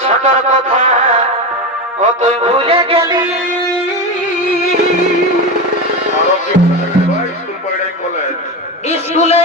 ছোটর কথা ও তুই ভুলে গেলি স্কুলে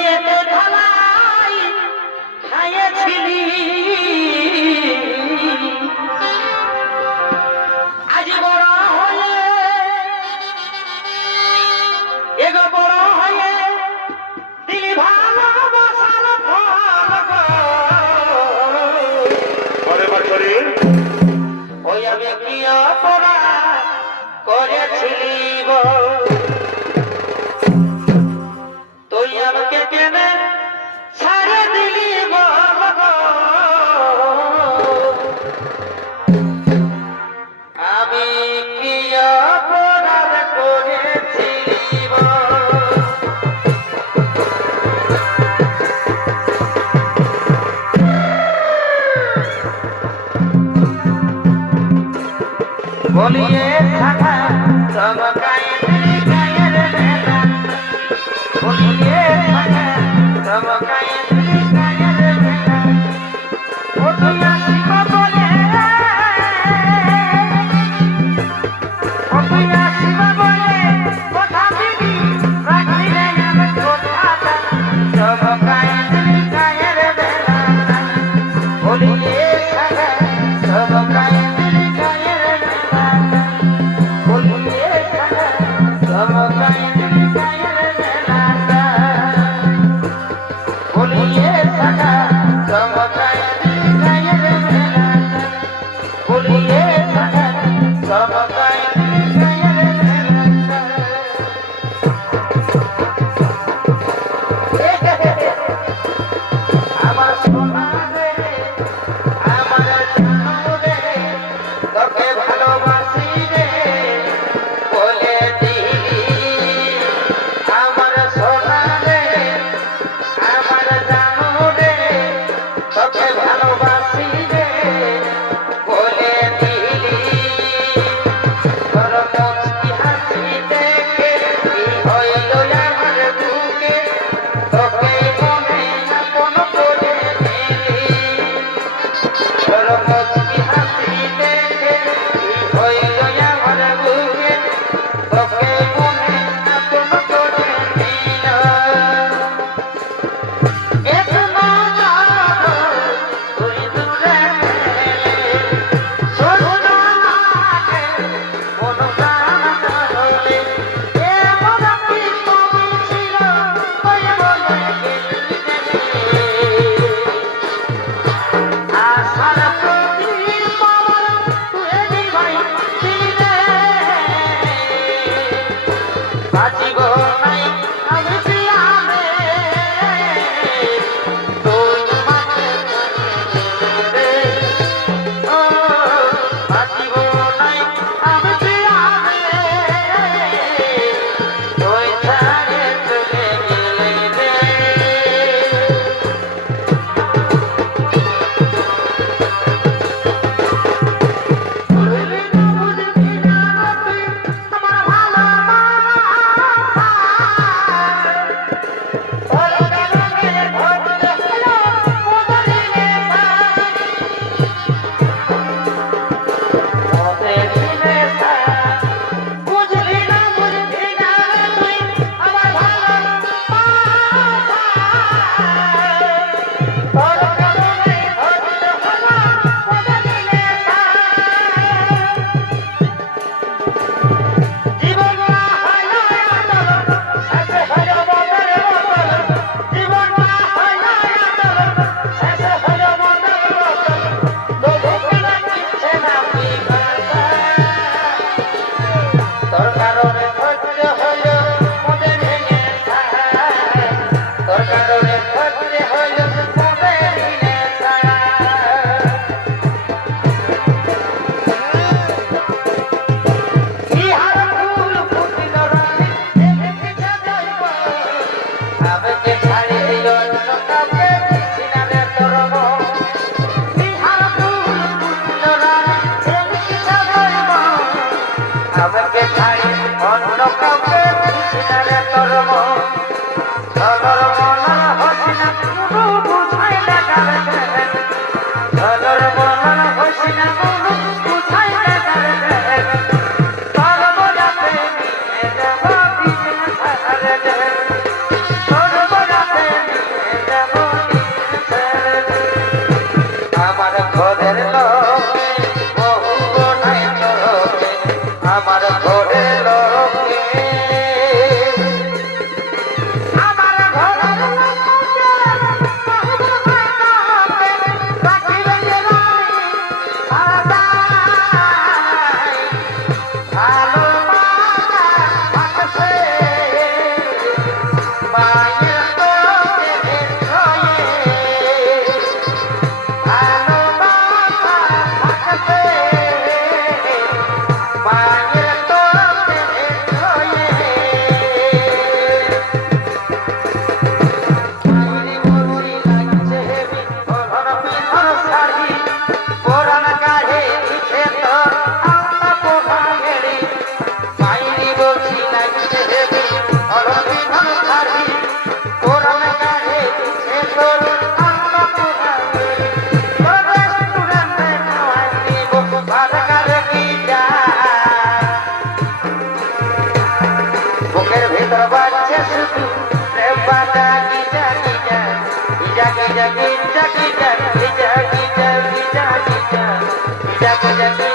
Yeah.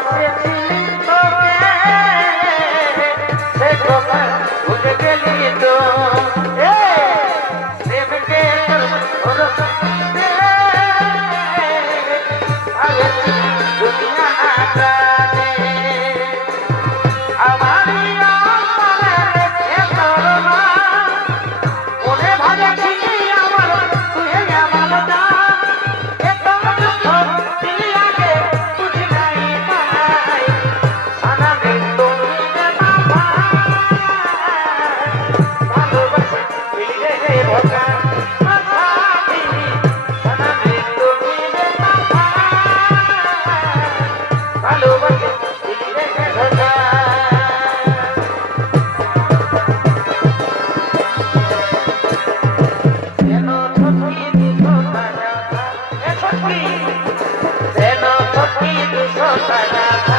Go back now.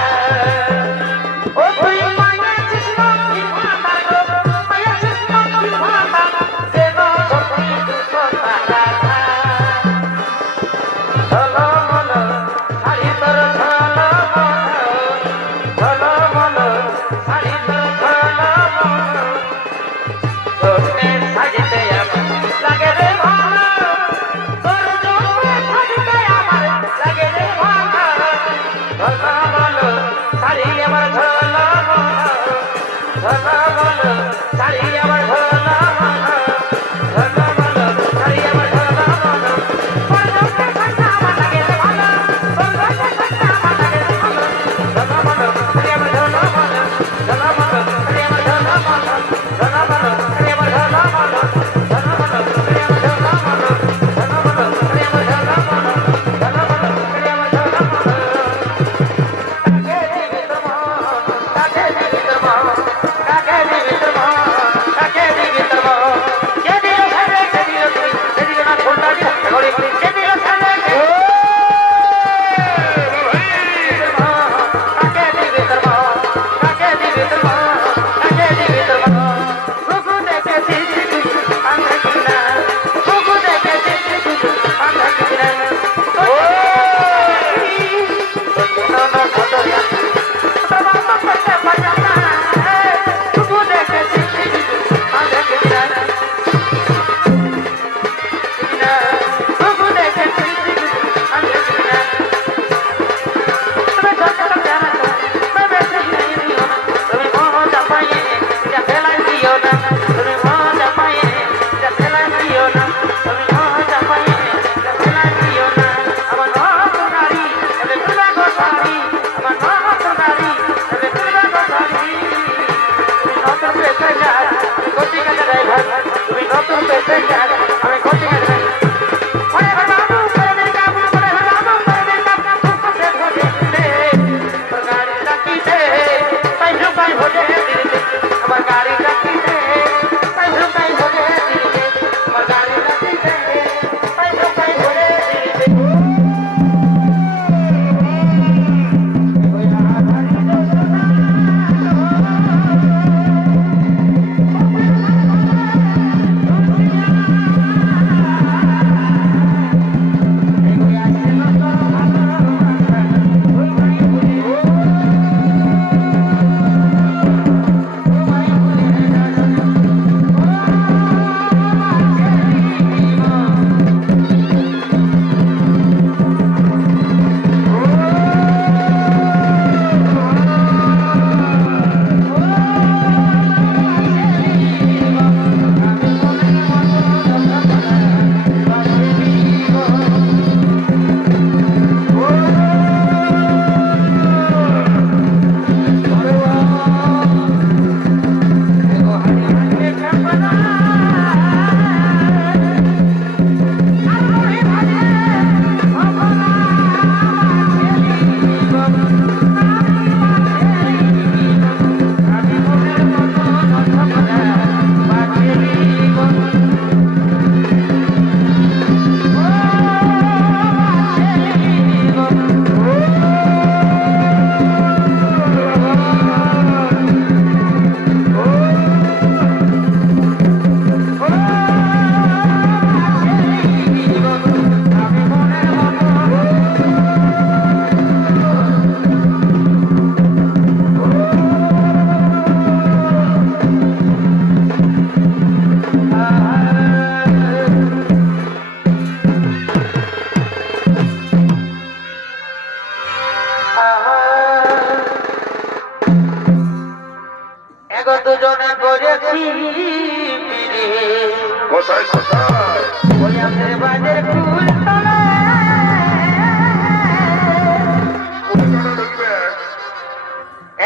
কোথায় কোথায় ওই আমাদের বাজার ফুল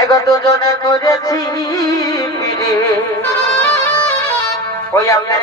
এগত জনে করেছি ওই আপনার